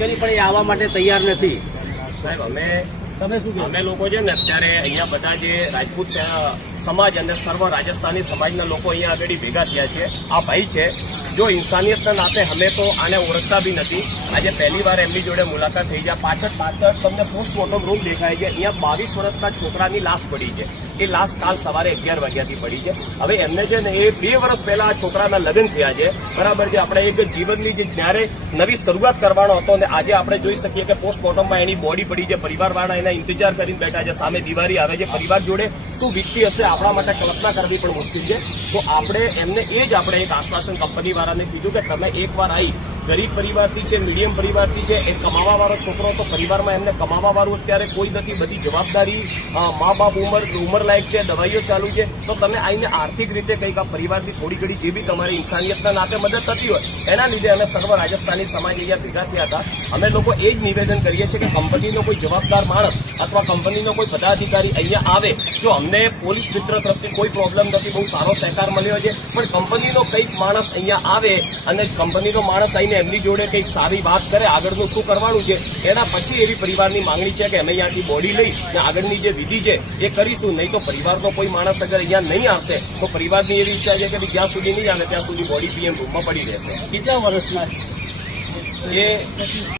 પણ એ આવવા માટે તૈયાર નથી. સાહેબ તમે શું કહો? અમે લોકો છે ને અત્યારે અહીંયા બધા જે રાજપૂત સમાજ અને સર્વ રાજસ્થાની સમાજના લોકો અહીંયા આગળ ભેગા થયા છે. આ ભાઈ છે, જો ઇન્સાનિયતના નાતે અમે તો આને ઓળખતા બી નથી. આજે પહેલી વાર એમની જોડે મુલાકાત થઈ છે. પાછળ તમને પોસ્ટમોર્ટમ રૂમ દેખાય છે. અહીંયા 22 વર્ષના છોકરાની લાશ પડી છે. એ લાશ કાલ સવારે 11 વાગ્યાથી પડી છે. હવે એમને છે ને એ 2 વર્ષ પહેલા આ છોકરાના લગ્ન થયા છે, બરાબર છે. આપણે એક જીવનની જે જ્યારે નવી શરૂઆત કરવાનો હતો અને આજે આપણે જોઈ શકીએ કે પોસ્ટમોર્ટમમાં એની બોડી પડી છે. પરિવારવાળા એના ઇંતજાર કરીને બેઠા છે. સામે દિવાળી આવે છે. પરિવાર જોડે શું વીતતી હશે આપણા માટે કલ્પના કરવી પણ મુશ્કેલ છે. તો આપણે એમને એ જ આપણે એક આશ્વાસન કંપનીવાળાને કીધું કે તમે એકવાર આવી, ગરીબ પરિવારથી છે, મીડિયમ પરિવારથી છે, એ કમાવાવાળો છોકરો તો પરિવારમાં એમને કમાવાવાળું અત્યારે કોઈ નથી. બધી જવાબદારી મા બાપ ઉંમર લાયક છે, દવાઈઓ ચાલુ છે. તો તમે આવીને આર્થિક રીતે કંઈક આ પરિવારથી થોડી ઘણી જે બી તમારી ઇન્સાનિયતના નાતે મદદ થતી હોય એના લીધે અમે સર્વ રાજસ્થાની સમાજ અહીંયા ભેગા થયા હતા. અમે લોકો એ જ નિવેદન કરીએ છીએ કે કંપનીનો કોઈ જવાબદાર માણસ અથવા કંપનીનો કોઈ પદાધિકારી અહીંયા આવે. જો અમને પોલીસ મિત્ર તરફથી કોઈ પ્રોબ્લેમ નથી, બહુ સારો સહકાર મળ્યો છે, પણ કંપનીનો કંઈક માણસ અહીંયા આવે અને કંપનીનો માણસ આવીને એમની જોડે કંઈક સારી વાત કરે, આગળનું શું કરવાનું છે એના પછી એવી પરિવારની માંગણી છે કે અમે અહીંયાથી બોડી લઈ અને આગળની જે વિધિ છે એ કરીશું. નહીં તો પરિવારનો કોઈ માણસ અગર અહીંયા નહીં આવશે તો પરિવારની એવી ઈચ્છા છે કે જ્યાં સુધી નહીં આવે ત્યાં સુધી બોડી પીએમ રૂમમાં પડી રહેશે. કેટલા વર્ષના એ